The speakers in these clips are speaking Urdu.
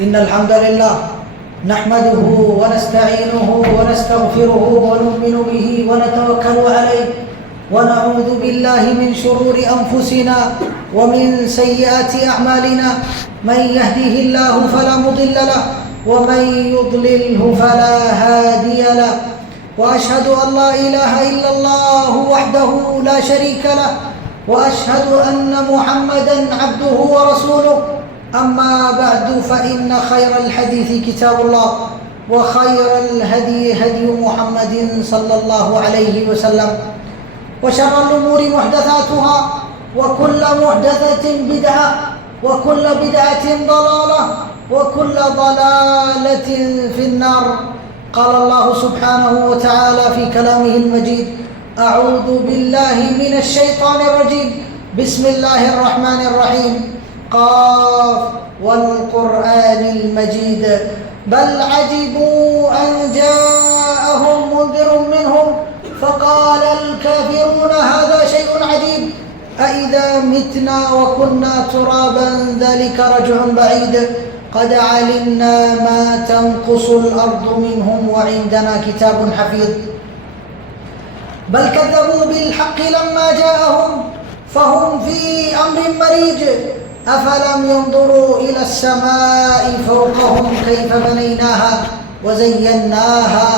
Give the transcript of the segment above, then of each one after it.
إن الحمد لله نحمده ونستعينه ونستغفره ونؤمن به ونتوكل عليه ونعوذ بالله من شرور أنفسنا ومن سيئات أعمالنا من يهده الله فلا مضل له ومن يضلله فلا هادي له وأشهد أن لا إله إلا الله وحده لا شريك له وأشهد أن محمدا عبده ورسوله أما بعد فإن خير الحديث كتاب الله وخير الهدي هدي محمد صلى الله عليه وسلم وشر الأمور محدثاتها وكل محدثة بدعة وكل بدعة ضلالة وكل ضلالة في النار. قال الله سبحانه وتعالى في كلامه المجيد: أعوذ بالله من الشيطان الرجيم بسم الله الرحمن الرحيم قاف والقرآن المجيد بل عجبوا أن جاءهم منذر منهم فقال الكافرون هذا شيء عجيب أإذا متنا وكنا ترابا ذلك رجع بعيد قد علمنا ما تنقص الأرض منهم وعندنا كتاب حفيظ بل كذبوا بالحق لما جاءهم فهم في أمر مريج أفلم ينظروا إلى السماء فوقهم كيف بنيناها وزيناها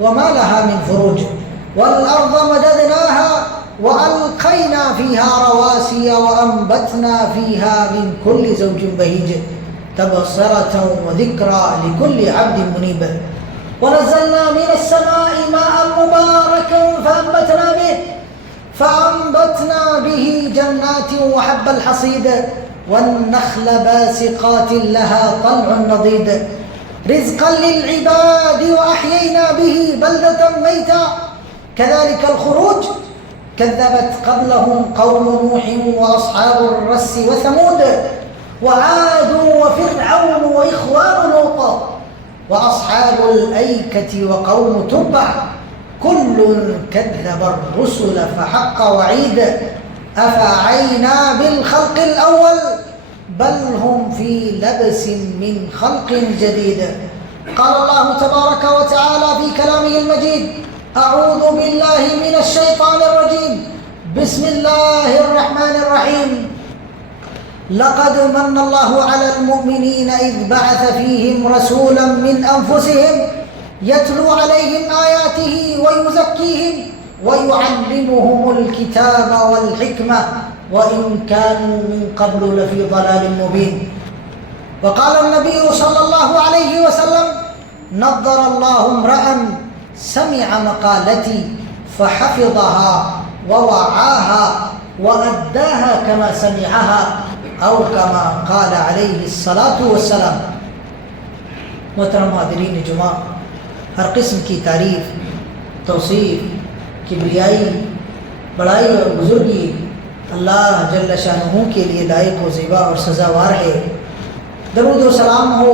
وما لها من فروج والأرض مددناها وألقينا فيها رواسي وأنبتنا فيها من كل زوج بهيج تبصرة وذكرى لكل عبد منيب ونزلنا من السماء ماء مباركا فأنبتنا به جنات وحب الحصيد والنخل باسقات لها طلع نضيد رزقا للعباد وأحيينا به بلدة ميتا كذلك الخروج كذبت قبلهم قوم نوح وأصحاب الرس وثمود وعاد وفرعون وإخوان لوط وأصحاب الأيكة وقوم تبع كل كذب الرسل فحق وعيد أفعينا بالخلق الأول بل هم في لبس من خلق جديد. قال الله تبارك وتعالى في كلامه المجيد: أعوذ بالله من الشيطان الرجيم بسم الله الرحمن الرحيم لقد من الله على المؤمنين إذ بعث فيهم رسولا من أنفسهم يتلو عليهم آياته ويزكيهم ويعلمهم الكتاب والحكمة وإن كانوا من قبل لفي ضلال مبين. وقال النبي صلى الله عليه وسلم: نضر الله امرأ سمع مقالتي فحفظها ووعاها وأداها كما سمعها أو كما قال عليه الصلاة والسلام. محترم حاضرین جمعہ، ہر قسم کی تعریف، توصیف، کبریائی، بڑائی اور بزرگی اللہ جل شانہ کے لیے لائق و زیبا اور سزاوار ہے۔ درود و سلام ہو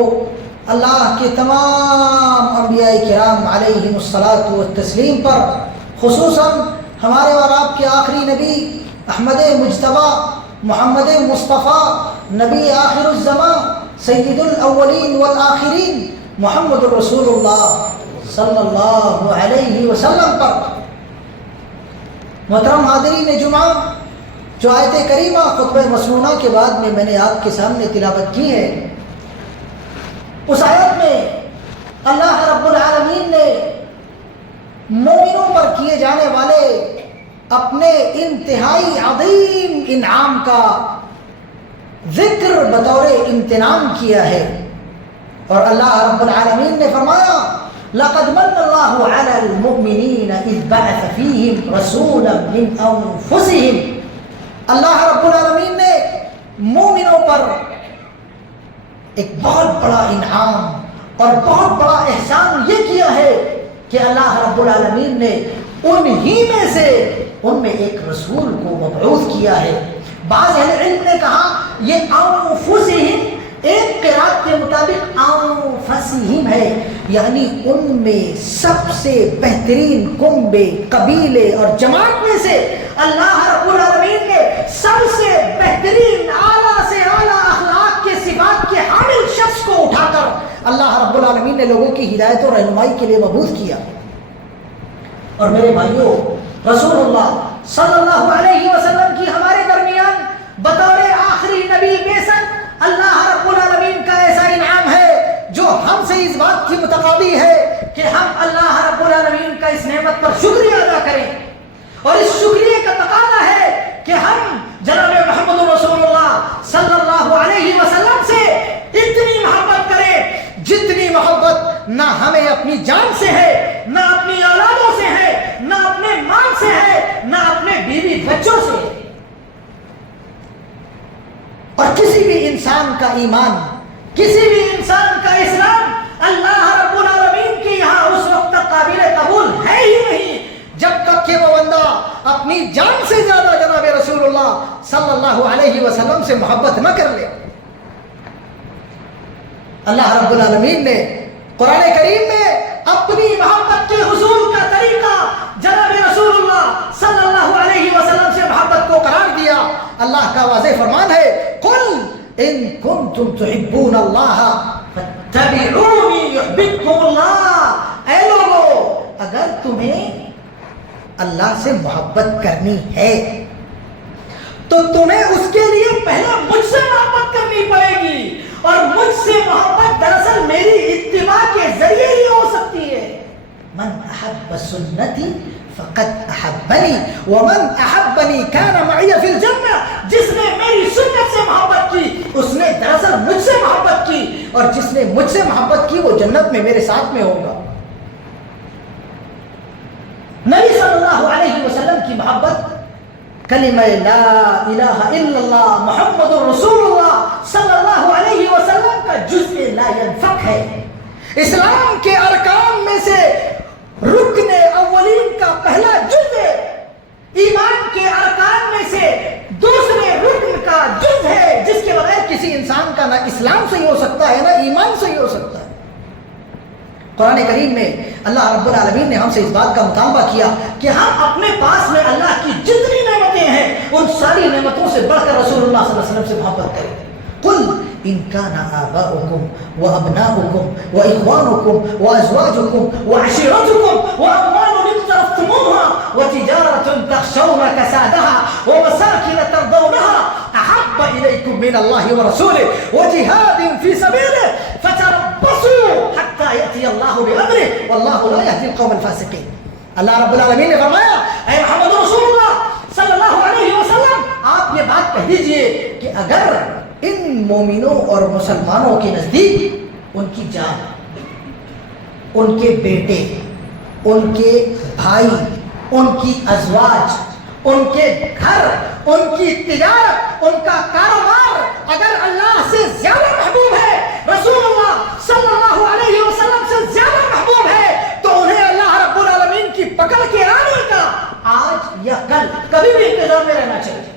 اللہ کے تمام انبیاء کرام علیہم الصلاۃ والتسلیم پر، خصوصاً ہمارے اور آپ کے آخری نبی احمد مجتبیٰ محمد مصطفیٰ نبی آخر الزمان سید الاولین والآخرین محمد رسول اللہ صلی اللہ علیہ وسلم پر۔ محترم حاضرین جمعہ، جو آیت کریمہ خطبہ مسنونہ کے بعد میں نے آپ کے سامنے تلاوت کی ہے، اس آیت میں اللہ رب العالمین نے مومنوں پر کیے جانے والے اپنے انتہائی عظیم انعام کا ذکر بطور امتنان کیا ہے، اور اللہ رب العالمین نے فرمایا: لقد من اللہ علی المؤمنین اذ بعث فیہم رسولا من انفسہم۔ اللہ رب العالمین نے مومنوں پر ایک بہت بڑا انعام اور بہت بڑا احسان یہ کیا ہے کہ اللہ رب العالمین نے انہی میں سے ان میں ایک رسول کو مبعوث کیا ہے۔ بعض اہل علم نے کہا یہ انفسہم ایک قرات کے مطابق انفسہم ہے، یعنی ان میں سب سے بہترین کنبے، قبیلے اور جماعت میں سے اللہ رب العالمین نے سب سے بہترین اعلیٰ سے اعلیٰ اخلاق کے صفات کے حامل شخص کو اٹھا کر اللہ رب العالمین نے لوگوں کی ہدایت و رہنمائی کے لیے مبعوث کیا. اور میرے بھائیوں، رسول اللہ صلی اللہ علیہ وسلم کی ہمارے درمیان بطور آخری نبی بعثت اللہ رب العالمین کا ایسا انعام ہے جو ہم سے اس بات کی متقاضی ہے کہ ہم اللہ رب العالمین کا اس نعمت پر شکریہ ادا کریں. اور اس شکریہ کا تقاضا ہے کہ ہم جناب محمد رسول اللہ صلی اللہ علیہ وسلم سے اتنی محبت کریں جتنی محبت نہ ہمیں اپنی جان سے ہے، نہ اپنی اولادوں سے ہے، نہ اپنے مال سے ہے، نہ اپنے بیوی بچوں سے ہے. اور کسی بھی انسان کا ایمان، کسی بھی انسان کا اسلام اللہ رب العالمین کے یہاں اس وقت تک قابل قبول ہے ہی نہیں جب تک کہ وہ بندہ اپنی جان سے زیادہ جناب رسول اللہ صلی اللہ علیہ وسلم سے محبت نہ کر لے. اللہ رب العالمین نے قرآن کریم میں اپنی محبت کے حصول کا طریقہ جناب رسول اللہ صلی اللہ علیہ وسلم سے محبت کو قرار دیا. اللہ کا واضح فرمان ہے، قل ان کنتم تحبون اللہ فاتبعونی یحببکم اللہ. اے لوگو، اگر تمہیں اللہ سے محبت کرنی ہے تو تمہیں اس کے لیے پہلے مجھ سے محبت کرنی پڑے گی. اور مجھ سے محبت دراصل میری اتباع کے ذریعے ہی ہو سکتی ہے. من احب سنتی فقد احبنی ومن احبنی کان معی فی الجنہ. جس نے میری سنت سے محبت کی اس نے دراصل مجھ سے محبت کی، اور جس نے مجھ سے محبت کی وہ جنت میں میرے ساتھ میں ہوگا. نبی صلی اللہ علیہ وسلم کی محبت کلمہ لا الہ الا اللہ محمد رسول اللہ صلی اللہ علیہ وسلم کا جزء لا ينفک ہے. اسلام کے ارکان میں سے رکن اولین کا پہلا جزء، ایمان کے ارکان میں سے دوسرے رکن کا جزء ہے، جس کے بغیر کسی انسان کا نہ اسلام صحیح ہو سکتا ہے نہ ایمان صحیح ہو سکتا ہے. قرآن کریم میں اللہ رب العالمین نے ہم سے اس بات کا مطالبہ کیا کہ ہم اپنے پاس میں اللہ کی جتنی نعمتیں ہیں ان ساری نعمتوں سے بڑھ کر رسول اللہ صلی اللہ علیہ وسلم سے محبت کریں. قل ان كان آباؤكم وأبناؤكم وإخوانكم وأزواجكم وعشيرتكم وأموال اقترفتموها وتجارة تخشون كسادها ومساكن ترضونها أحب إليكم من الله ورسوله وجهاد في سبيله فتربصوا حتى يأتي الله بأمره والله لا يهدي القوم الفاسقين. اللہ رب العالمین نے فرمایا، اے محمد رسول اللہ صلی اللہ علیہ وسلم، آپ یہ بات کہہ دیجئے کہ اگر ان مومنوں اور مسلمانوں کے نزدیک ان کی جان، ان کے بیٹے، ان کے بھائی، ان کی ازواج، ان کے گھر، ان کی تجارت، ان کا کاروبار اگر اللہ سے زیادہ محبوب ہے، رسول اللہ صلی اللہ علیہ وسلم سے زیادہ محبوب ہے، تو انہیں اللہ رب العالمین کی پکڑ کے آنے کا آج یا کل کبھی بھی انتظار میں رہنا چاہیے.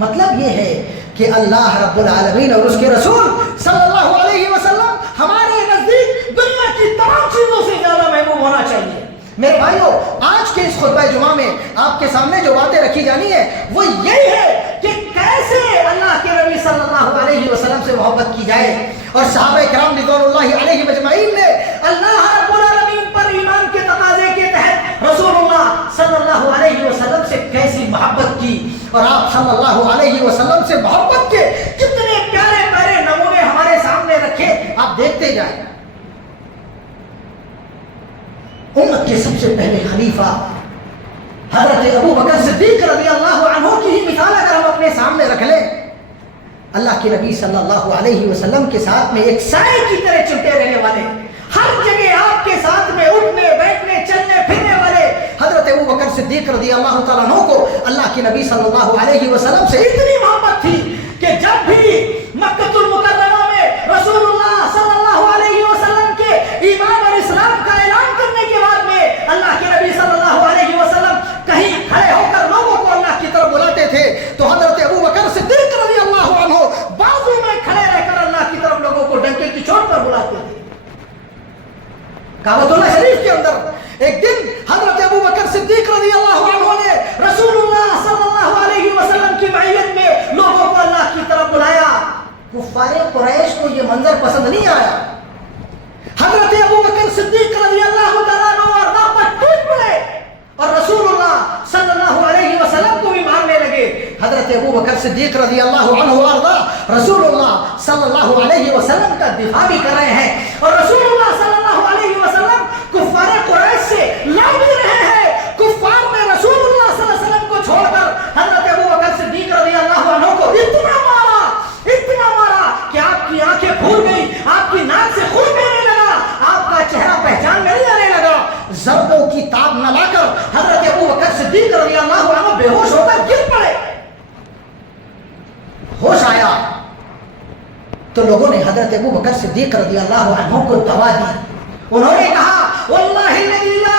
مطلب یہ ہے کہ اللہ رب العالمین اور اس کے رسول صلی اللہ علیہ وسلم ہمارے نزدیک دنیا کی تمام چیزوں سے زیادہ محبوب ہونا چاہیے. میرے بھائیوں، آج کے اس خطبہ جمعہ میں آپ کے سامنے جو باتیں رکھی جانی ہے وہ یہی ہے کہ کیسے اللہ کے نبی صلی اللہ علیہ وسلم سے محبت کی جائے. اور صحابہ کرام رضوان اللہ علیہ مجمعین نے اللہ رب العالمین پر ایمان کے تقاضے کے تحت رسول اللہ صلی اللہ علیہ وسلم سے کیسی محبت کی، اور آپ صلی اللہ علیہ وسلم سے محبت کے کتنے پیارے پیارے نمونے ہمارے سامنے رکھے، آپ دیکھتے جائیں. امت کے سب سے پہلے خلیفہ حضرت ابو بکر صدیق رضی اللہ عنہ کی ہی مثال اگر ہم اپنے سامنے رکھ لیں، اللہ کے نبی صلی اللہ علیہ وسلم کے ساتھ میں ایک سائے کی طرح چلتے رہنے والے، ہر جگہ آپ کے ساتھ میں اٹھنے بیٹھنے چلنے پھرنے والے حضرت ابو بکر صدیق رضی اللہ تعالیٰ عنہ کو اللہ کے نبی صلی اللہ علیہ وسلم سے اتنی محبت تھی کہ جب بھی مکہ المکرمہ میں رسول اللہ صلی اللہ علیہ وسلم کے ایمان اور اسلام کا اعلان کرنے کے بعد میں اللہ کے نبی صلی اللہ علیہ وسلم کہیں کھڑے ہو کر لوگوں کو اللہ کی طرف بلاتے تھے تو حضرت ابو بکر صدیق رضی اللہ عنہ بازو میں کھڑے رہ کر اللہ کی طرف لوگوں کو ڈنکے کی چوٹ پر بلاتے تھے. کعبۃ اللہ شریف کے اندر ایک دن حضرت ابو بکر صدیق رضی اللہ عنہ نے رسول اللہ صلی اللہ علیہ وسلم کی معیت میں لوگوں کو اللہ کی طرف بلایا. کفار قریش کو یہ منظر پسند نہیں آیا. حضرت ابو بکر صدیق رضی اللہ تعالیٰ عنہ وارضاہ پر ٹوٹ پڑے اور رسول اللہ صلی اللہ علیہ وسلم کو بھی مارنے لگے. حضرت ابو بکر صدیق رضی اللہ عنہ وارضاہ رسول اللہ صلی اللہ علیہ وسلم کا دفاع بھی کر رہے ہیں اور رسول اللہ صلی اللہ علیہ وسلم کفار قریش سے لڑ بھی رہے ہیں. کفار نے رسول اللہ صلی اللہ علیہ وسلم کو چھوڑ کر حضرت ابو بکر صدیق رضی اللہ عنہ کو اتنا مارا کہ آپ کی آنکھیں پھول گئی, آپ کی ناک سے خون بہنے لگا, آپ کا چہرہ پہچان میں نہیں آنے لگا. ضربوں کی تاب نہ لا کر حضرت ابو بکر صدیق رضی اللہ عنہ بے ہوش ہو کر گر پڑے. ہوش آیا تو لوگوں نے حضرت ابو بکر صدیق رضی اللہ عنہ کو دوا دی. انہوں نے کہا واللہ الذی لا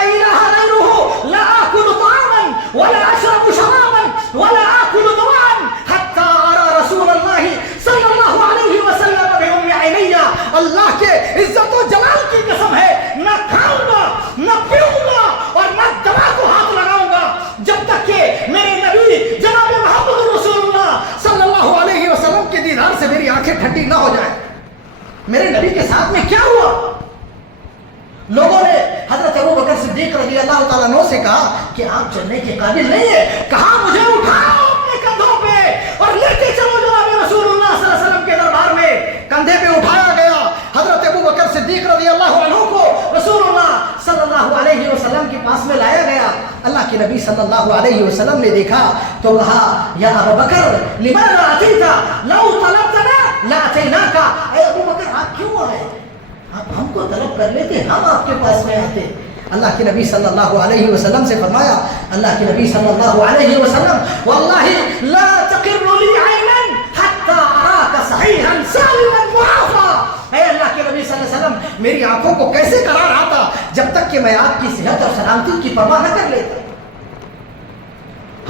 الہ غیرہ لا آکل طعاما ولا اشرب شرابا ولا آکل دواء حتی ارى رسول اللہ صلی اللہ علیہ وسلم بام عینی. اللہ کے عزت و جلال کی قسم ہے, نہ کھاؤں گا نہ پیوں گا اور نہ دوا کو ہاتھ لگاؤں گا جب تک کہ میرے نبی جناب محمد رسول اللہ صلی اللہ علیہ وسلم کے دیدار سے میری آنکھیں ٹھنڈی نہ ہو جائیں. میرے نبی کے ساتھ میں کیا ہوا؟ لوگوں نے حضرت ابو بکر صدیق رضی اللہ تعالیٰ عنہ سے کہا کہ آپ چلنے کے قابل نہیں ہے. کہا مجھے اٹھاؤ اپنے کندھوں پہ اور لے کے چلو جناب رسول اللہ صلی اللہ علیہ وسلم کے دربار میں. کندھے پہ اٹھایا گیا. حضرت ابو بکر صدیق رضی اللہ عنہ کو رسول اللہ صلی اللہ علیہ وسلم کے پاس میں لایا گیا. اللہ کے نبی صلی اللہ علیہ وسلم نے دیکھا تو کہا یا ابو بکر لماذا اتیت لو طلبتنا لاتیناک. اے ابو بکر آپ کیوں آئے؟ آپ ہم کو طلب کر لیتے, ہم آپ کے پاس میں آتے. اللہ کے نبی صلی اللہ علیہ وسلم سے فرمایا, اللہ کے نبی صلی اللہ علیہ وسلم واللہ لا تقر لی عینا حتی اراک صحیحا سالما معافا. اے اللہ کے نبی صلی اللہ علیہ وسلم میری آنکھوں کو کیسے قرار آتا جب تک کہ میں آپ کی صحت اور سلامتی کی پرواہ نہ کر لیتا.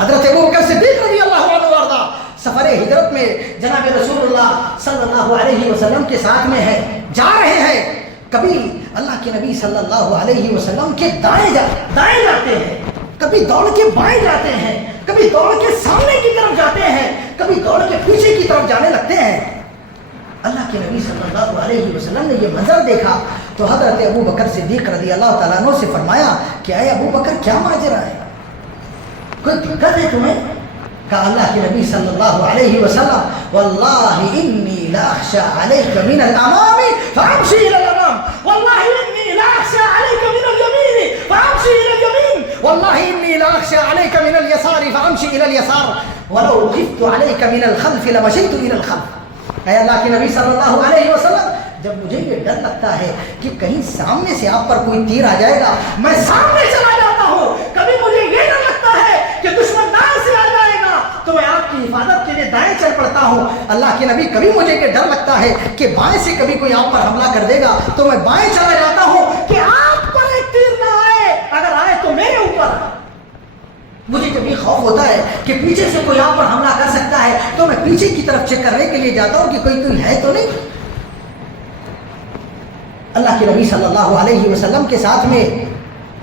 حضرت ابو بکر صدیق رضی اللہ عنہ وارضاہ سفر ہجرت میں جناب رسول اللہ صلی اللہ علیہ وسلم کے ساتھ میں ہے, جا رہے ہیں. کبھی اللہ کے نبی صلی اللہ علیہ وسلم کے دائیں جاتے ہیں, کبھی دوڑ کے بائیں جاتے ہیں, کبھی دوڑ کے سامنے کی طرف جاتے ہیں, کبھی دوڑ کے پیچھے کی طرف جانے لگتے ہیں. اللہ کے نبی صلی اللہ علیہ وسلم نے یہ منظر دیکھا تو حضرت ابو بکر صدیق رضی اللہ تعالیٰ عنہ سے فرمایا کہ اے ابو بکر کیا ماجرا ہے, کوئی دقت ہے تمہیں؟ کہا اللہ کے نبی صلی اللہ علیہ وسلم واللہ انی لا اخشى علیک من الامام فامشی الى الامام واللہ انی لا اخشى علیک من الیمین فامشی الى الیمین واللہ انی لا اخشى علیک من الیسار فامشی الى الیسار ولو خفت علیک من الخلف لمشیت الى الخلف. اے اللہ کے نبی صلی اللہ علیہ وسلم جب مجھے یہ ڈر لگتا ہے کہ کہیں سامنے سے آپ پر کوئی تیر آ جائے گا میں سامنے چلا جاتا ہوں. کبھی مجھے یہ ڈر لگتا ہے کہ دشمن دائیں سے آ جائے گا تو میں آپ کی حفاظت کے لیے دائیں چل پڑتا ہوں. اللہ کے نبی کبھی مجھے یہ ڈر لگتا ہے کہ بائیں سے کبھی کوئی آپ پر حملہ کر دے گا تو میں بائیں چلا جاتا ہوں کہ آپ پر ایک تیر نہ آئے, اگر آئے تو میرے اوپر. مجھے جب یہ خوف ہوتا ہے کہ پیچھے سے کوئی آپ پر حملہ کر سکتا ہے تو میں پیچھے کی طرف چیک کرنے کے لیے جاتا ہوں کہ کوئی ہے تو نہیں. اللہ کے نبی صلی اللہ علیہ وسلم کے ساتھ میں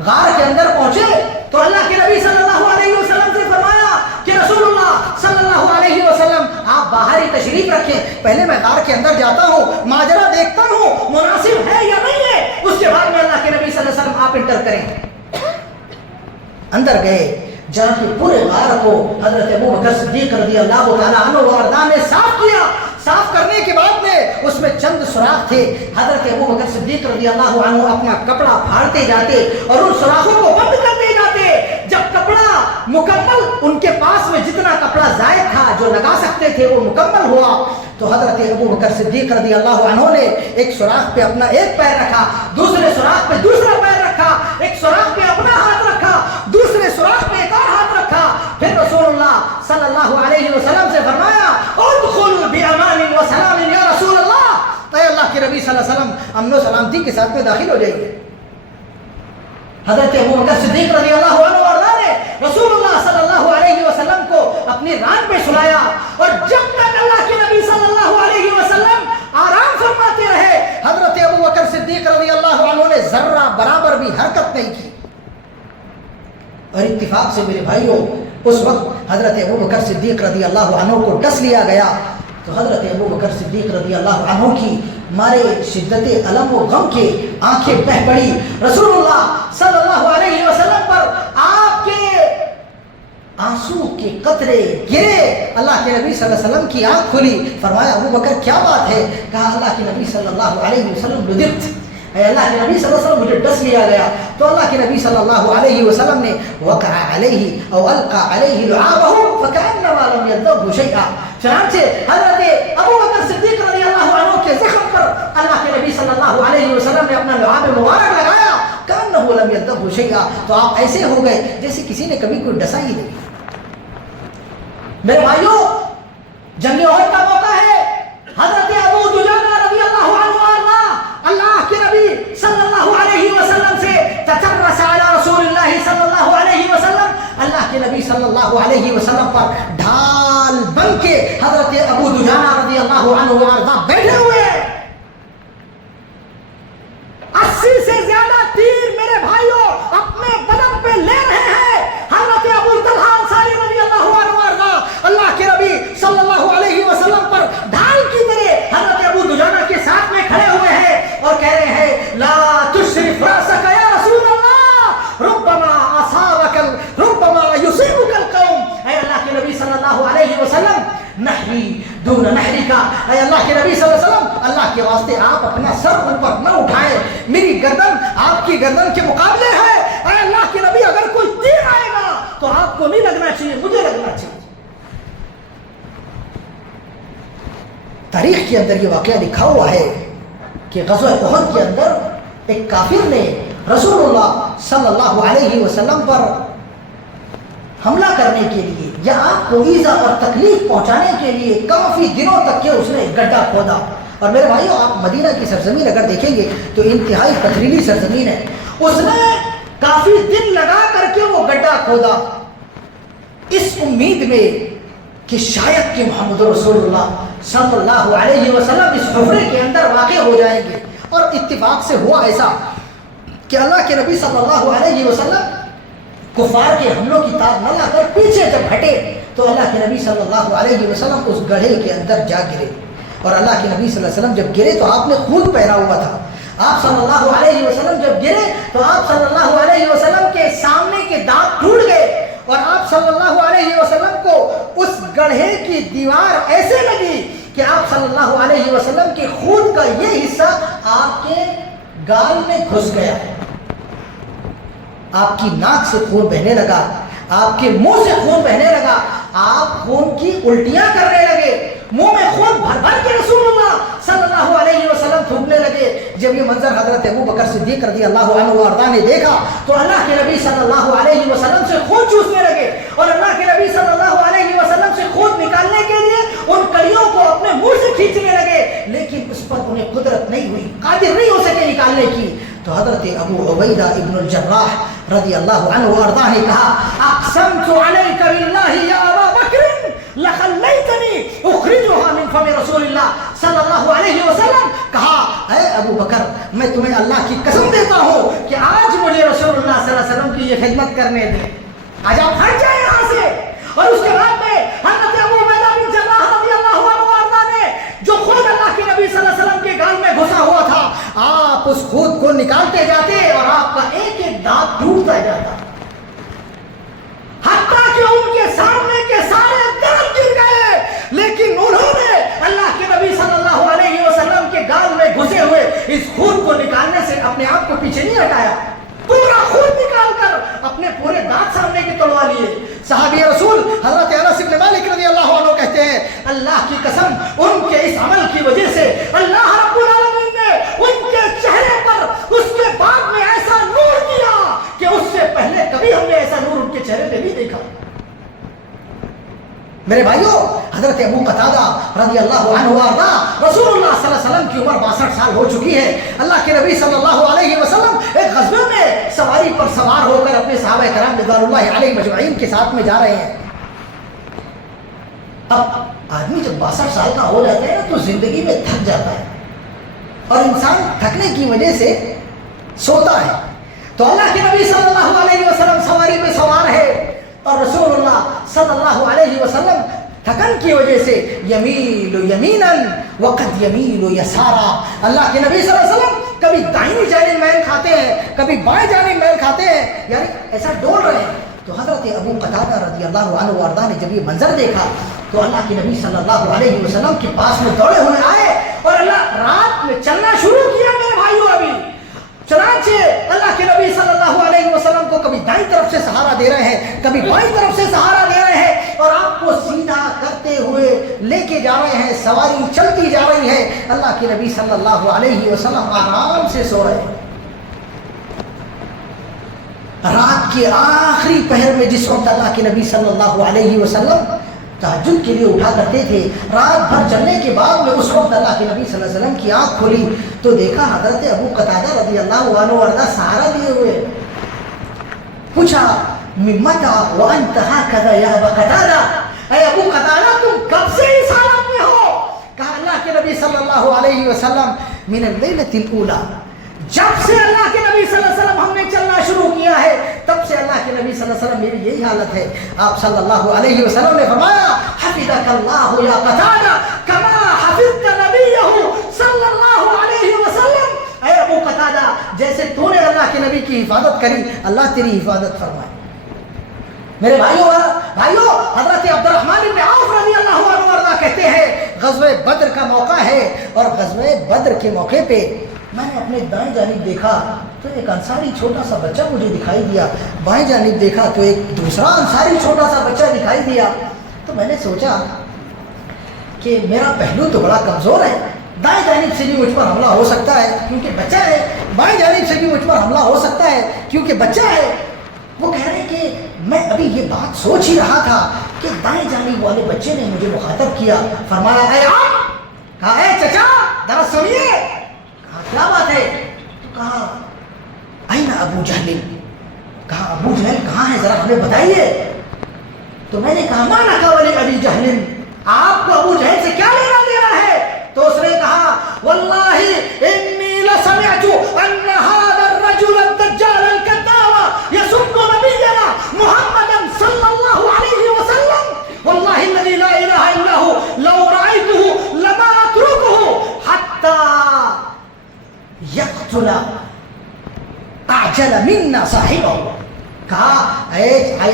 غار کے اندر پہنچے تو اللہ کے نبی صلی اللہ علیہ وسلم سے فرمایا کہ رسول اللہ صلی اللہ علیہ وسلم آپ باہر ہی تشریف رکھیں, پہلے میں غار کے اندر جاتا ہوں, ماجرا دیکھتا ہوں مناسب ہے یا نہیں ہے, اس کے بعد میں اللہ کے نبی صلی اللہ علیہ وسلم آپ انٹر کریں. اندر گئے جہاں کہ پورے غار کو حضرت ابو بکر صدیق رضی اللہ تعالیٰ عنہ وارضاہ نے صاف کیا. صاف کرنے کے بعد میں اس میں چند سوراخ تھے. حضرت ابو بکر صدیق رضی اللہ عنہ اپنا کپڑا پھاڑتے جاتے اور ان سوراخوں کو بند کرتے جاتے. جب کپڑا مکمل ان کے پاس میں جتنا کپڑا زائد تھا جو لگا سکتے تھے وہ مکمل ہوا تو حضرت ابو بکر صدیق رضی اللہ عنہ نے ایک سوراخ پہ اپنا ایک پیر رکھا, دوسرے سوراخ پہ دوسرا پیر رکھا, ایک سوراخ پہ اپنا ہاتھ رکھا, دوسرے سوراخ پہ ایک اور ہاتھ رکھا. پھر رسول اللہ صلی اللہ علیہ وسلم سے فرمایا ادخل بامان و سلام یا رسول اللہ. اے اللہ کے نبی صلی اللہ علیہ وسلم امن و سلامتی کے ساتھ میں داخل ہو جائیے. حضرت ابو بکر صدیق رضی اللہ عنہ وارضاہ نے رسول اللہ صلی اللہ علیہ وسلم کو اپنی ران پہ سلایا اور جب تک اللہ کے نبی صلی اللہ علیہ وسلم آرام فرماتے رہے حضرت ابو بکر صدیق رضی اللہ عنہ نے ذرہ برابر بھی حرکت نہیں کی. اور اتفاق سے میرے بھائیوں اس وقت حضرت ابو بکر صدیق رضی اللہ عنہ کو ڈس لیا گیا. تو حضرت ابو بکر صدیق رضی اللہ عنہ کی مارے شدت الم و غم کے آنکھیں بہہ پڑی. رسول اللہ صلی اللہ علیہ وسلم پر آپ کے آنسو کے قطرے گرے. اللہ کے نبی صلی اللہ علیہ وسلم کی آنکھ کھلی. فرمایا ابو بکر کیا بات ہے؟ کہا اللہ کے نبی صلی اللہ علیہ وسلم لدغت، اے اللہ کے نبی صلی اللہ علیہ وسلم مجھے ڈس لیا گیا. تو اللہ کے نبی صلی اللہ علیہ وسلم نے وقع علیہ او القى علیہ لعابہ فکأنما لم یذبه شیئا. چنانچہ حضرت ابو بکر صدیق رضی اللہ عنہ کے زخم پر اللہ کے نبی صلی اللہ علیہ وسلم نے اپنا لعاب مبارک لگایا. کأنه لم یذبه شیئا. تو آپ ایسے ہو گئے جیسے کسی نے کبھی کوئی ڈسا ہی نہیں. میرے بھائیوں، جنگ احد کا موقع ہے. حضرت ابو دجانہ رضی اللہ عنہ اللہ کے نبی صلی اللہ علیہ وسلم سے تترس علی رسول اللہ صلی اللہ علیہ وسلم، اللہ کے نبی صلی اللہ علیہ وسلم پر ڈھال بن کے حضرت ابو دجانہ رضی اللہ عنہ بیٹھے ہوئے. 80 سے زیادہ تیر میرے بھائیوں اپنے بدن پہ لے رہے ہیں. حضرت ابو طلحہ انصاری رضی اللہ عنہ اللہ کے نبی صلی اللہ علیہ وسلم پر ڈھال کی طرح حضرت ابو دجانہ کے ساتھ میں کھڑے ہوئے ہیں اور کہہ رہے ہیں لا تشرف راسک یا رسول اللہ ربما اصابک ربما یصیبک القوم. اے اللہ کے نبی صلی اللہ علیہ وسلم نحری دون نحری کا، اے اللہ کے نبی صلی اللہ علیہ وسلم اللہ کے واسطے آپ اپنا سر اوپر نہ اٹھائیں، میری گردن آپ کی گردن کے مقابلے ہے. اے اللہ کے نبی اگر کوئی تیر آئے گا تو آپ کو نہیں لگنا چاہیے، مجھے لگنا چاہیے. تاریخ کے اندر یہ واقعہ لکھا ہوا ہے کہ غزوہ احد کے اندر ایک کافر نے رسول اللہ صلی اللہ علیہ وسلم پر حملہ کرنے کے لیے یا آپ کو ایذا اور تکلیف پہنچانے کے لیے کافی دنوں تک کے اس نے گڈھا کھودا. اور میرے بھائیوں، آپ مدینہ کی سرزمین اگر دیکھیں گے تو انتہائی پتھریلی سرزمین ہے. اس نے کافی دن لگا کر کے وہ گڈھا کھودا اس امید میں کہ شاید کہ محمد رسول اللہ صلی اللہ علیہ وسلم اس حفرے کے اندر واقع ہو جائیں گے. اور اتفاق سے ہوا ایسا کہ اللہ کے نبی صلی اللہ علیہ وسلم کفار کے حملوں کی تاب نہ لا کر پیچھے جب ہٹے تو اللہ کے نبی صلی اللہ علیہ وسلم اس گڑھے کے اندر جا گرے. اور اللہ کے نبی صلی اللہ علیہ وسلم جب گرے تو آپ نے خون پہنا ہوا تھا. آپ صلی اللہ علیہ وسلم جب گرے تو آپ صلی اللہ علیہ وسلم کے سامنے کے دانت ٹوٹ گئے اور آپ صلی اللہ علیہ وسلم کو اس گڑھے کی دیوار ایسے لگی کہ آپ صلی اللہ علیہ وسلم کے خون کا یہ حصہ آپ کے گال میں گھس گیا. آپ کی ناک سے خون بہنے لگا، آپ کے منہ سے خون بہنے لگا، آپ خون کی الٹیاں کرنے لگے، منہ میں خون بھر بھر کے رسول اللہ صلی اللہ علیہ وسلم تھوکنے لگے. جب یہ منظر حضرت ابو بکر صدیق رضی اللہ عنہ وارضاہ نے دیکھا تو اللہ کے نبی صلی اللہ علیہ وسلم سے خون چوسنے لگے اور اللہ کے نبی صلی اللہ علیہ وسلم سے خون نکالنے کے لیے ان کڑیوں کو اپنے منہ سے کھینچنے لگے، لیکن اس پر انہیں قدرت نہیں ہوئی، قادر نہیں ہو سکے نکالنے کی. تو حضرت ابو عبیدہ ابن الجراح رضی اللہ عنہ وارضاہ نے کہا اقسمت علیک باللہ یا ابا بکر لخلیتنی اخرجها من فم رسول اللہ صلی اللہ علیہ وسلم. کہا اے ابو بکر میں تمہیں اللہ کی قسم دیتا ہوں کہ آج مجھے رسول اللہ صلی اللہ علیہ وسلم کی یہ خدمت کرنے دیں، آج آپ ہٹ جائیں یہاں سے. اور اس کے بعد میں حضرت ابو عبیدہ بن جراح رضی اللہ عنہ وارضاہ نے جو خود اللہ کے نبی صلی اللہ علیہ وسلم کے گال میں گھسا ہوا تھا آپ اس خود کو نکالتے جاتے اور آپ کا ایک ایک دانت ٹوٹتا جاتا، حتیٰ کہ ان کے سامنے کے سارے دانت گر گئے، لیکن انہوں نے اللہ کے نبی صلی اللہ علیہ وسلم کے گال میں گھسے ہوئے اس خون کو نکالنے سے اپنے آپ کو پیچھے نہیں ہٹایا، پورا خون نکال کر اپنے پورے دانت سامنے کی توڑوا لیے. صحابی رسول حضرت انس بن مالک رضی اللہ عنہ کہتے ہیں اللہ کی قسم ان کے اس عمل کی وجہ سے اللہ رب العالمین نے ان کے چہرے پر اس کے بعد میں ایسا نور دیا کہ اس سے پہلے کبھی ہم نے ایسا نور ان کے چہرے پہ نہیں دیکھا. میرے بھائیوں، حضرت ابو قتادہ رضی اللہ عنہ وارضاہ رسول اللہ صلی اللہ علیہ وسلم کی عمر 62 سال ہو چکی ہے. اللہ کے نبی صلی اللہ علیہ وسلم ایک غزوے میں سواری پر سوار ہو کر اپنے صحابہ کرام رضوان اللہ علیہ مجمعین کے ساتھ میں جا رہے ہیں. اب آدمی جب 62 سال کا ہو جاتا ہے تو زندگی میں تھک جاتا ہے اور انسان تھکنے کی وجہ سے سوتا ہے. تو اللہ کے نبی صلی اللہ علیہ وسلم سواری پہ سوار ہے اور رسول اللہ صلی اللہ علیہ وسلم تھکن کی وجہ سے یمیل یمیناً وقد یمیل یسارا، اللہ کے نبی صلی اللہ علیہ وسلم کبھی دائیں جانب میل کھاتے ہیں کبھی بائیں جانب میل کھاتے ہیں، یعنی ایسا ڈول رہے ہیں۔ تو حضرت ابو قتادہ رضی اللہ عنہ وارضہ نے جب یہ منظر دیکھا تو اللہ کے نبی صلی اللہ علیہ وسلم کے پاس میں دوڑے ہوئے آئے اور اللہ رات میں چلنا شروع کیا میرے بھائیوں۔ ابھی چنانچہ اللہ کے نبی صلی اللہ علیہ وسلم کو کبھی دائیں طرف سے سہارا دے رہے ہیں کبھی بائیں طرف سے سہارا دے رہے ہیں اور آپ کو سیدھا کرتے ہوئے لے کے جا رہے ہیں، سواری چلتی جا رہی ہے، اللہ کے نبی صلی اللہ علیہ وسلم آرام سے سو رہے ہیں۔ رات کے آخری پہر میں جس وقت اللہ کے نبی صلی اللہ علیہ وسلم تہجد کے لیے اٹھا کرتے تھے، رات بھر چلنے کے بعد میں اس وقت اللہ کے نبی صلی اللہ علیہ وسلم کی آنکھ کھلی تو دیکھا حضرت ابو قتادہ رضی اللہ عنہ وارضہ سہارا لیے ہوئے۔ پوچھا ممتا وانت هكذا یا ابا قتادہ، اے ابو قتادہ تم کب سے اس حالت میں ہو؟ کہا اللہ کے نبی صلی اللہ علیہ وسلم من اللیلۃ الاولی، جب سے اللہ کے نبی صلی اللہ علیہ وسلم ہم نے چلنا شروع کیا ہے تب سے اللہ کے نبی صلی اللہ علیہ وسلم میری یہی حالت ہے۔ آپ صلی اللہ علیہ وسلم نے فرمایا حفظک اللہ یا قتادہ کما حفظت نبیہ صلی اللہ علیہ وسلم، اے ابو قتادہ جیسے تو نے اللہ کے نبی کی حفاظت کری اللہ تیری حفاظت فرمائے۔ میرے بھائیوں حضرت عبد الرحمن بن عوف رضی اللہ عنہ وارضہ کہتے ہیں غزوہ بدر کا موقع ہے اور غزوہ بدر کے موقع پہ میں نے اپنے دائیں جانب دیکھا تو ایک انصاری چھوٹا سا بچہ مجھے دکھائی دیا، بائیں جانب دیکھا تو ایک دوسرا انصاری چھوٹا سا بچہ دکھائی دیا۔ تو میں نے سوچا کہ میرا پہلو تو بڑا کمزور ہے، دائیں جانب سے بھی مجھ پر حملہ ہو سکتا ہے کیونکہ بچہ ہے، بائیں جانب سے بھی مجھ پر حملہ ہو سکتا ہے کیونکہ بچہ ہے۔ وہ کہہ رہے ہیں کہ میں ابھی یہ بات سوچ ہی رہا تھا کہ دائیں جانب والے بچے نے مجھے مخاطب کیا، فرمایا اے آپ، کہا اے چچا ذرا سنیے، کہا کیا بات ہے؟ تو کہا این ابو جہل، کہا ابو جہل کہاں ہے ذرا ہمیں بتائیے۔ تو میں نے کہا ما لک ولی ابی جہل، آپ کو ابو جہل سے کیا لینا دینا ہے؟ تو اس نے کہا واللہ انی لسمعت ان هذا الرجل الدجال الكذاب يسب نبينا محمدا صلی اللہ علیہ وسلم، واللہ الذي لا الہ الا هو لو رأيته لما اتركه حتى يقتل اعجل منا صاحبہ۔ کہا اے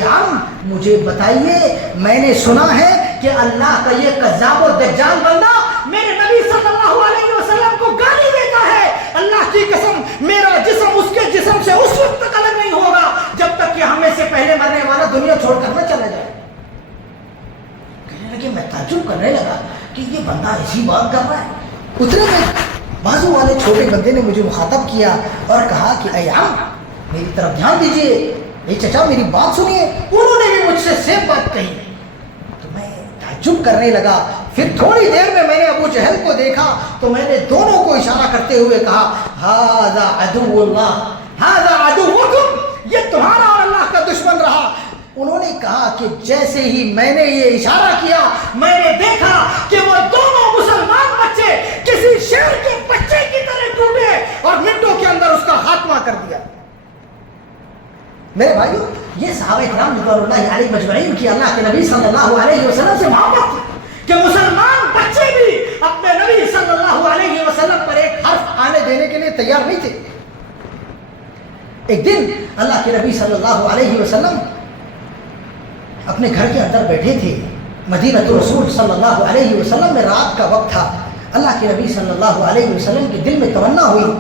عم مجھے بتائیے، میں نے سنا ہے کہ اللہ کا یہ کذاب و دجال بندہ میرے نبی صلی اللہ علیہ وسلم کو گالی دیتا ہے، اللہ کی قسم میرا جسم اس کے جسم سے اس وقت تک الگ نہیں ہوگا جب تک کہ ہمیں سے پہلے مرنے والا دنیا چھوڑ کر نہ چلا جائے۔ کہنے لگے میں تعجب کرنے لگا کہ یہ بندہ ایسی بات کر رہا ہے۔ اتنے میں بازو والے چھوٹے بندے نے مجھے مخاطب کیا اور کہا کہ اے عم میری طرف دھیان دیجئے، اے چچا میری بات سنیے۔ انہوں نے بھی مجھ سے سیم بات کہی تو میں تعجب کرنے لگا۔ پھر تھوڑی دیر میں نے ابو جہل کو دیکھا تو میں نے دونوں کو اشارہ کرتے ہوئے کہا ھذا عدو اللہ ھذا عدوکم، یہ تمہارا اور اللہ کا دشمن رہا۔ انہوں نے کہا کہ جیسے ہی میں نے یہ اشارہ کیا میں نے دیکھا کہ وہ دونوں مسلمان بچے کسی شیر کے بچے کی طرح ٹوٹے اور منٹوں کے اندر اس کا خاتمہ کر دیا۔ میرے بھائیو یہ صحابہ کرام رضوان اللہ علیہ مجمعین کی اللہ کے نبی صلی اللہ علیہ وسلم سے محبت تھی کہ مسلمان بچے بھی اپنے نبی صلی اللہ علیہ وسلم پر ایک حرف آنے دینے کے لیے تیار نہیں تھے۔ ایک دن اللہ کے نبی صلی اللہ علیہ وسلم اپنے گھر کے اندر بیٹھے تھے، مدینہ رسول صلی اللہ علیہ وسلم میں رات کا وقت تھا۔ اللہ کے نبی صلی اللہ علیہ وسلم کے دل میں تمنا ہوئی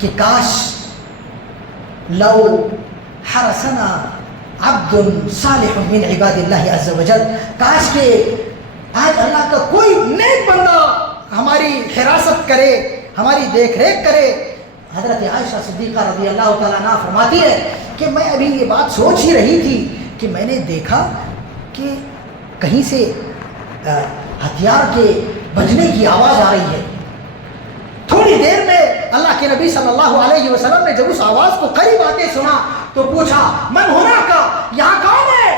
کہ کاش لو حرسنا عبد صالح من عباد اللہ عز وجل، کاش کہ آج اللہ کا کوئی نیک بندہ ہماری حراست کرے، ہماری دیکھ ریکھ کرے۔ حضرت عائشہ صدیقہ رضی اللہ تعالیٰ عنہ فرماتی ہے کہ میں ابھی یہ بات سوچ ہی رہی تھی کہ میں نے دیکھا کہ کہیں سے ہتھیار کے بجنے کی آواز آ رہی ہے۔ تھوڑی دیر میں اللہ کے نبی صلی اللہ علیہ وسلم نے جب اس آواز کو قریب آتے سنا تو پوچھا من ہونا کا، یہاں کون ہے؟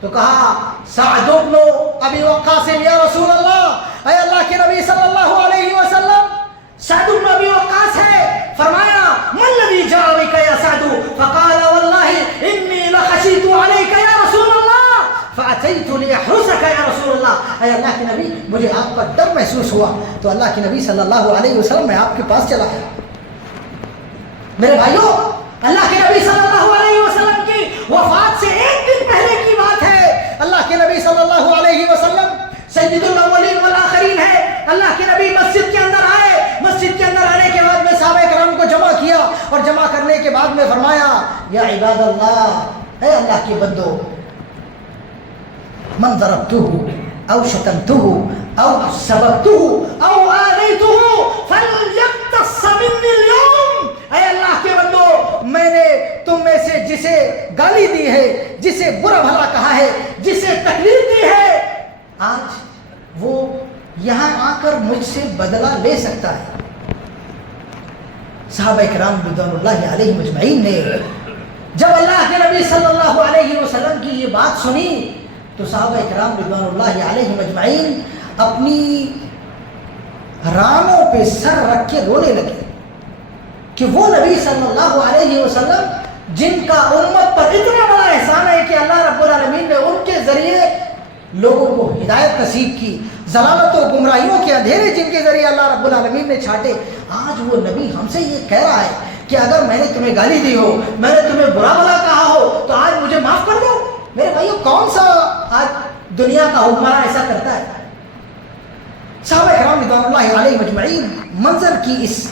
تو کہا سعد بن ابی وقاص یا رسول اللہ، اے اللہ کے نبی صلی اللہ علیہ وسلم سعد بن ابی وقاص ہے۔ فرمایا ما الذی جاء بک یا سعد؟ فقال واللہ انی لخشیت علیک یا رسول اللہ فاتیت لیحرسک یا رسول اے اللہ کے نبی مجھے آپ کا ڈر محسوس ہوا. تو اللہ کے نبی صلی اللہ علیہ وسلم میں آپ کے پاس چلا گیا. میرے بھائیوں اللہ کے نبی صلی اللہ علیہ وسلم کی وفات سے ایک دن پہلے کی بات ہے. اللہ کے نبی صلی اللہ علیہ وسلم سید الاولین والآخرین ہے. اللہ کے نبی مسجد کے اندر آئے. مسجد کے اندر آنے کے بعد میں صحابہ کرام کو جمع کیا اور جمع کرنے کے بعد میں فرمایا یا عباد اللہ، اے اللہ کے بندو، من ضربته او شتمته او سببته او آذیته فلیقتص منی اليوم. اے اللہ کے بندو، میں نے تم میں سے جسے گالی دی ہے، جسے برا بھلا کہا ہے، جسے تکلیف دی ہے، آج وہ یہاں آ کر مجھ سے بدلہ لے سکتا ہے. صحابہ کرام رضوان اللہ علیہم اجمعین نے جب اللہ کے نبی صلی اللہ علیہ وسلم کی یہ بات سنی تو صحابہ کرام رضوان اللہ علیہم اجمعین اپنی رانوں پہ سر رکھ کے رونے لگے کہ وہ نبی صلی اللہ علیہ وسلم جن کا امت پر اتنا بڑا احسان ہے کہ اللہ رب العالمین نے ان کے ذریعے لوگوں کو ہدایت نصیب کی، ضلالت و گمراہیوں کے اندھیرے جن کے ذریعے اللہ رب العالمین نے چھاٹے، آج وہ نبی ہم سے یہ کہہ رہا ہے کہ اگر میں نے تمہیں گالی دی ہو، میں نے تمہیں برا بھلا کہا ہو تو آج مجھے معاف کر دو. میرے بھائیو کون سا آج دنیا کا حکمراں ایسا کرتا ہے؟ صحابہ کرام رضوان اللہ علیہ مجمعین منظر کی اس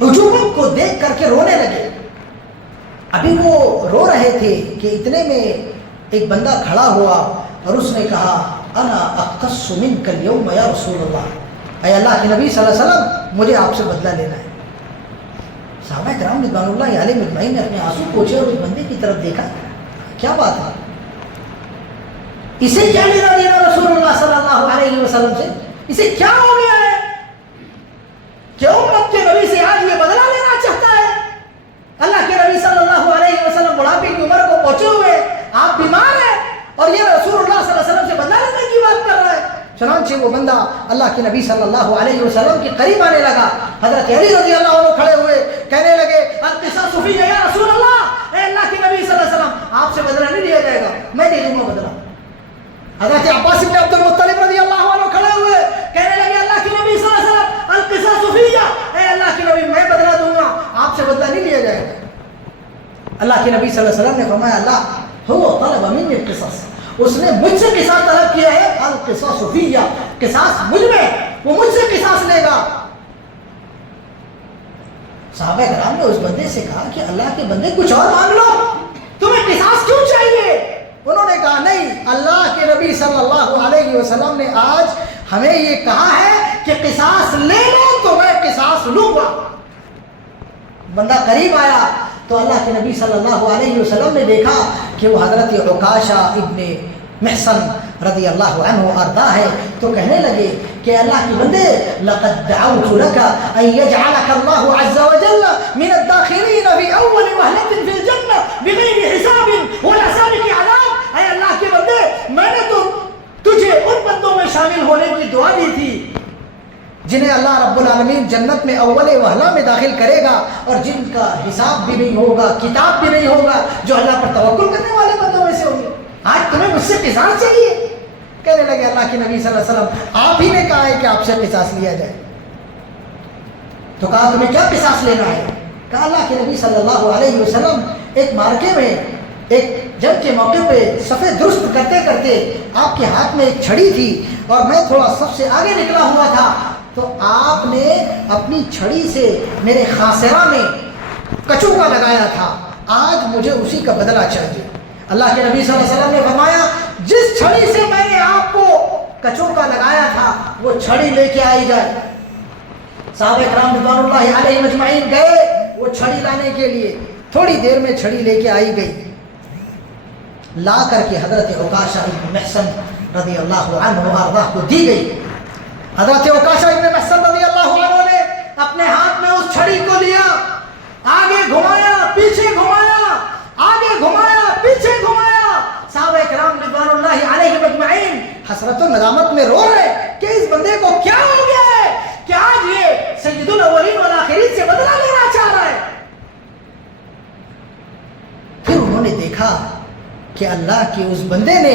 عجوبت کو دیکھ کر کے رونے لگے. ابھی وہ رو رہے تھے کہ اتنے میں ایک بندہ کھڑا ہوا اور اس نے کہا انا اقتص منک اليوم یا رسول اللہ، اے اللہ کے نبی صلی اللہ علیہ وسلم مجھے آپ سے بدلہ لینا ہے. صحابہ کرام رضوان اللہ علیہ مجمعین نے اپنے آنسو پوچھے اور اس بندے کی طرف دیکھا، کیا بات ہے، اسے کیا لینا دینا رسول اللہ صلی اللہ علیہ وسلم سے؟ اسے کیا ہو گیا ہے کہ امت کے نبی سے آج یہ بدلہ لینا چاہتا ہے؟ اللہ کے نبی صلی اللہ علیہ وسلم بڑھاپے کی عمر کو پہنچے ہوئے، آپ بیمار ہیں اور یہ رسول اللہ صلی اللہ علیہ وسلم سے بدلہ لینے کی بات کر رہا ہے. چنانچہ وہ بندہ اللہ کے نبی صلی اللہ علیہ وسلم کے قریب آنے لگا. حضرت علی رضی اللہ عنہ کھڑے ہوئے کہنے لگے القصاص فی یا رسول اللہ، اے اللہ کے نبی صلی اللہ علیہ وسلم آپ سے بدلہ نہیں لیا جائے گا، میں دے دوں گا بدلہ. حضرت عباس بن عبد المطلب رضی اللہ عنہ کھڑے ہوئے کہنے لگے اللہ کے نبی صلی اللہ علیہ وسلم القصاص فی، اے اللہ کے نبی میں بدلہ دوں گا، آپ سے بدلہ نہیں لیا جائے گا. اللہ کے نبی صلی اللہ علیہ وسلم نے فرمایا اللہ هو طلب مني القصاص، اس نے مجھ سے قصاص طلب کیا ہے، القصاص فی، قصاص مجھ میں، وہ مجھ سے قصاص لے گا. صحابہ کرام نے اس بندے سے کہا کہ اللہ کے بندے کچھ اور مانگ لو، تمہیں قصاص کیوں چاہیے؟ انہوں نے کہا نہیں، اللہ کے نبی صلی اللہ علیہ وسلم نے آج ہمیں یہ کہا ہے کہ قصاص لے لو تو میں قصاص لوں گا. بندہ قریب آیا تو اللہ کے نبی صلی اللہ علیہ وسلم نے دیکھا کہ وہ حضرت عکاشہ ابن محصن رضی اللہ عنہ ارضا ہے، تو کہنے لگے کہ اللہ کے بندے لقد دعوت لك ان يجعلك الله عز وجل من الداخلين في اول وهلة في الجنة بغير حساب ولا سابق عذاب. اے اللہ کے بندے میں نے تو تجھے ان بندوں میں شامل ہونے کی دعا دی تھی جنہیں اللہ رب العالمین جنت میں اول وہلہ میں داخل کرے گا اور جن کا حساب بھی نہیں ہوگا، کتاب بھی نہیں ہوگا، جو اللہ پر توکل کرنے والے بندوں میں سے ہوں گے. آج تمہیں مجھ سے قصاص چاہیے؟ کہنے لگے اللہ کے نبی صلی اللہ علیہ وسلم آپ ہی نے کہا ہے کہ آپ سے قصاص لیا جائے. تو کہا تمہیں کیا قصاص لینا ہے؟ کہا اللہ کے نبی صلی اللہ علیہ وسلم ایک مارکے میں ایک جنگ کے موقع پہ صفے درست کرتے کرتے آپ کے ہاتھ میں ایک چھڑی تھی اور میں تھوڑا صف سے آگے نکلا ہوا تھا، تو آپ نے اپنی چھڑی سے میرے خاصرہ میں کچوکا لگایا تھا، آج مجھے اسی کا بدلہ چاہیے. اللہ کے نبی صلی اللہ علیہ وسلم نے فرمایا جس چھڑی سے میں نے آپ کو کچوکا لگایا تھا وہ چھڑی لے کے آئی جائے. صحابہ کرام رضوان اللہ علیہ مجمعین گئے وہ چھڑی لانے کے لیے، تھوڑی دیر میں چھڑی لے کے آئی گئی، لا کر کے حضرت عکاشہ ابن محصن رضی اللہ عنہ وارضاہ کو دی گئی. حضرت عکاشہ ابن محصن رضی اللہ عنہ نے اپنے ہاتھ میں اس چھڑی کو لیا، آگے گھمایا پیچھے گھمایا، آگے گھمایا پیچھے گھمایا. صحابہ کرام رضوان اللہ علیہ مجمعین حسرت و ندامت میں رو رہے کہ اس بندے کو کیا ہو گیا ہے کہ آج یہ سید الاولین والآخرین سے بدلہ لینا چاہ رہا ہے. پھر انہوں نے دیکھا کہ اللہ کے اس بندے نے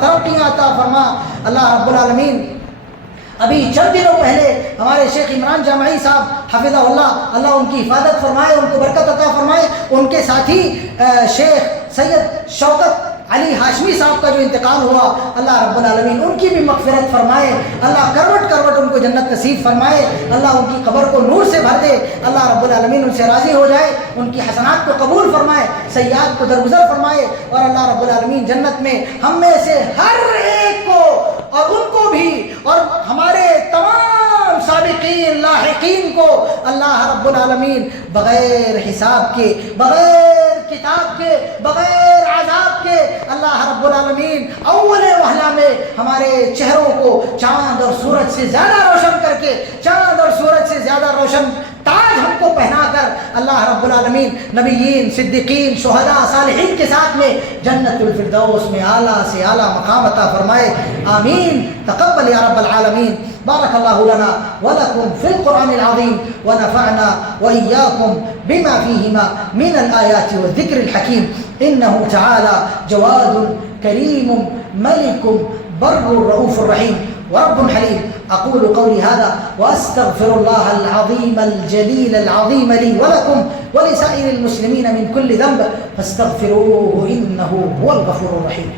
ترقیاں عطا فرما اللہ رب العالمین۔ ابھی چند دنوں پہلے ہمارے شیخ عمران جامعی صاحب حفظہ اللہ، اللہ ان کی حفاظت فرمائے، ان کو برکت عطا فرمائے، ان کے ساتھی شیخ سید شوکت علی ہاشمی صاحب کا جو انتقال ہوا، اللہ رب العالمین ان کی بھی مغفرت فرمائے، اللہ کروٹ کروٹ ان کو جنت نصیب فرمائے، اللہ ان کی قبر کو نور سے بھر دے، اللہ رب العالمین ان سے راضی ہو جائے، ان کی حسنات کو قبول فرمائے، سیئات کو درگزر فرمائے، اور اللہ رب العالمین جنت میں ہم میں سے ہر ایک کو اور ان کو بھی اور ہمارے تمام سابقین لاحقین کو اللہ رب العالمین بغیر حساب کے، بغیر کتاب کے، بغیر عذاب کے، اللہ رب العالمین اول وہلہ میں ہمارے چہروں کو چاند اور سورج سے زیادہ روشن کر کے، چاند اور سورج سے زیادہ روشن تاج ہم کو پہنا کر اللہ رب العالمین نبیین، صدیقین، شہداء، صالحین کے ساتھ میں جنت الفردوس میں اعلیٰ سے اعلیٰ مقام عطا فرمائے، آمین۔ تقبل یا رب العالمین۔ بارک اللہ لنا ولکم فی القرآن العظیم ونفعنا وإیاکم بما فیہما من الآیات والذکر الحکیم، انہ تعالی جواد کریم ملک بر رؤوف الرحیم ورب حلیم۔ أقول قولي هذا وأستغفر الله العظيم الجليل العظيم لي ولكم ولسائر المسلمين من كل ذنب فاستغفروه إنه هو الغفور الرحيم۔